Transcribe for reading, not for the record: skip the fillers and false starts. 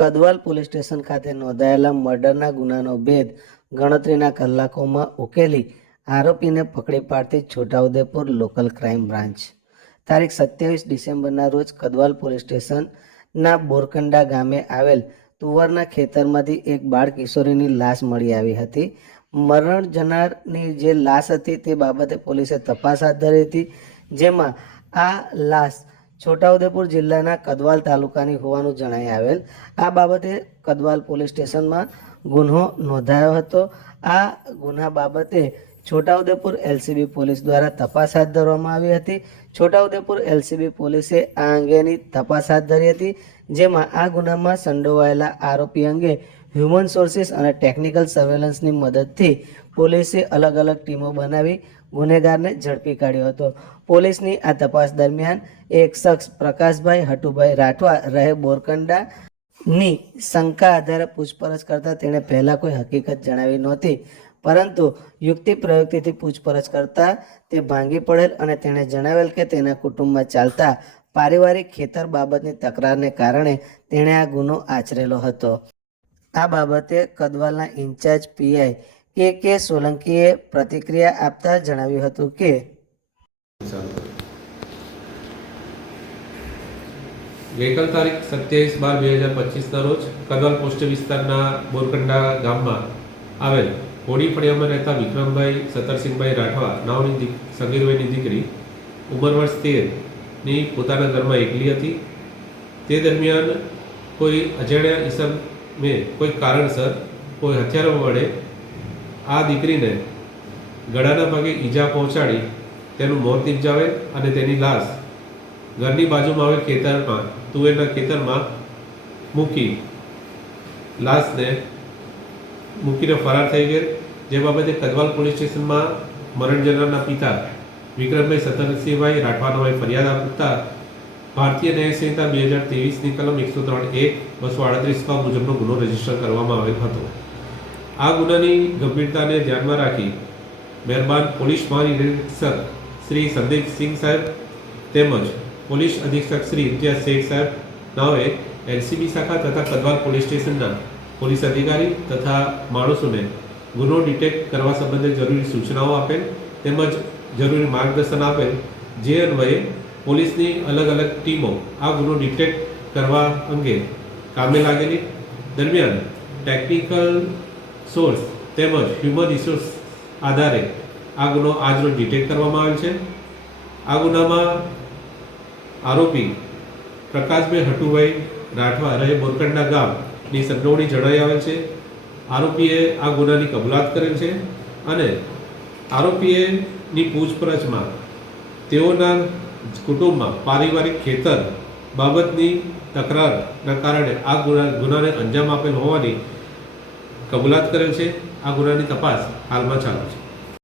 Kadwal police station ખાતે નોંધાયેલા મર્ડરના ગુનાનો ભેદ ગણતરીના કલાકોમાં ઉકેલી આરોપીને પકડી પાડતી છોટાઉદેપુર લોકલ ક્રાઇમ બ્રાન્ચ તારીખ 27 ડિસેમ્બરના રોજ કદવાલ પોલીસ સ્ટેશનના બોરકંડા ગામે આવેલ તુવરના ખેતરમાંથી એક બાળ કિશોરીની લાશ મળી આવી હતી. મરણ જનારની જે લાશ હતી તે બાબતે પોલીસે તપાસ હાથ ધરી હતી, જેમાં આ લાશ છોટાઉદેપુર જિલ્લાના કદવાલ તાલુકાની હોવાનું જણાઈ આવેલ. આ બાબતે કદવાલ પોલીસ સ્ટેશનમાં ગુન્હો નોંધાયો હતો. આ ગુના બાબતે છોટાઉદેપુર એલસીબી પોલીસ દ્વારા તપાસ હાથ ધરવામાં આવી હતી. છોટાઉદેપુર એલસીબી પોલીસે આ અંગેની તપાસ હાથ ધરી હતી, જેમાં આ ગુનામાં સંડોવાયેલા આરોપી અંગે હ્યુમન સોર્સિસ અને ટેકનિકલ સર્વેલન્સની મદદથી પોલીસે અલગ અલગ ટીમો બનાવી ગુનેગારને ઝડપી કાઢ્યો હતો. પોલીસની આ તપાસ દરમિયાન એક શખ્સ પ્રકાશભાઈ હટુભાઈ રાઠવા રહે બોરકંડાની શંકા આધારે પૂછપરછ કરતા તેણે પહેલા કોઈ હકીકત જણાવી નહોતી, પરંતુ યુક્તિ પ્રયુક્તિથી પૂછપરછ કરતા તે ભાંગી પડેલ અને તેણે જણાવેલ કે તેના કુટુંબમાં ચાલતા પારિવારિક ખેતર બાબતની તકરારને કારણે તેણે આ ગુનો આચરેલો હતો. આ બાબતે કદવાલના ઇન્ચાર્જ પીઆઈ કે સોલંકીએ પ્રતિક્રિયા આપતા જણાવ્યું હતું કે ગઈકાલ તારીખ 27/12/2025ના રોજ કદવાલ પોસ્ટ વિસ્તારના બોરકંડા ગામમાં આવેલ હોડી ફળિયામાં રહેતા વિક્રમભાઈ સતરસિંહભાઈ રાઠવા નામની સગીરભાઈની દીકરી ઉંમર વર્ષ 13ની પોતાના ઘરમાં એકલી હતી. તે દરમિયાન કોઈ અજાણ્યા ઈસમે કોઈ કારણસર કોઈ હથિયારો વડે આ દીકરીને ગળાના ભાગે ઈજા પહોંચાડી તેનું મોત નિપજાવેલ અને તેની લાશ ઘરની બાજુમાં આવેલ ખેતરમાં તુવેરના ખેતરમાં મૂકી લાશને મૂકીને ફરાર થઈ ગયેલ. જે બાબતે કદવાલ પોલીસ સ્ટેશનમાં મરણ જનારના પિતા વિક્રમભાઈ સતરસિંહભાઈ રાઠવાનાએ ફરિયાદ આપતા ભારતીય ન્યાય સંહિતા 2023ની કલમ 103(1) 238 મુજબનો ગુનો રજીસ્ટર કરવામાં આવેલ હતો. આ ગુનાની ગંભીરતાને ધ્યાનમાં રાખી મહેરબાન પોલીસ મહાનિરીક્ષક શ્રી સંદીપસિંહ સાહેબ તેમજ પોલીસ અધિક્ષક શ્રી ઇમ્તિયાઝ શેખ સાહેબ નાઓએ એલસીબી શાખા તથા કદવાલ પોલીસ સ્ટેશનના પોલીસ અધિકારી તથા માણસોને ગુનો ડિટેક્ટ કરવા સંબંધે જરૂરી સૂચનાઓ આપેલ તેમજ જરૂરી માર્ગદર્શન આપેલ. જે અન્વયે પોલીસની અલગ અલગ ટીમો આ ગુનો ડિટેક્ટ કરવા અંગે કામે લાગેલી. દરમિયાન ટેકનિકલ સોર્સ તેમજ હ્યુમન રિસોર્સ આધારે આ ગુનો આજરોજ ડિટેક્ટ કરવામાં આવેલ છે. આ ગુનામાં આરોપી પ્રકાશભાઈ હટુભાઈ રાઠવા રહે બોરકંડા ગામની સંડોવણી જણાઈ આવેલ છે. આરોપીએ આ ગુનાની કબૂલાત કરેલ છે અને આરોપીની પૂછપરછમાં તેઓના કુટુંબમાં પારિવારિક ખેતર બાબતની તકરારના કારણે આ ગુનાને અંજામ આપેલ હોવાની કબૂલાત કરેલ છે. આ ગુનાની તપાસ હાલમાં ચાલુ છે.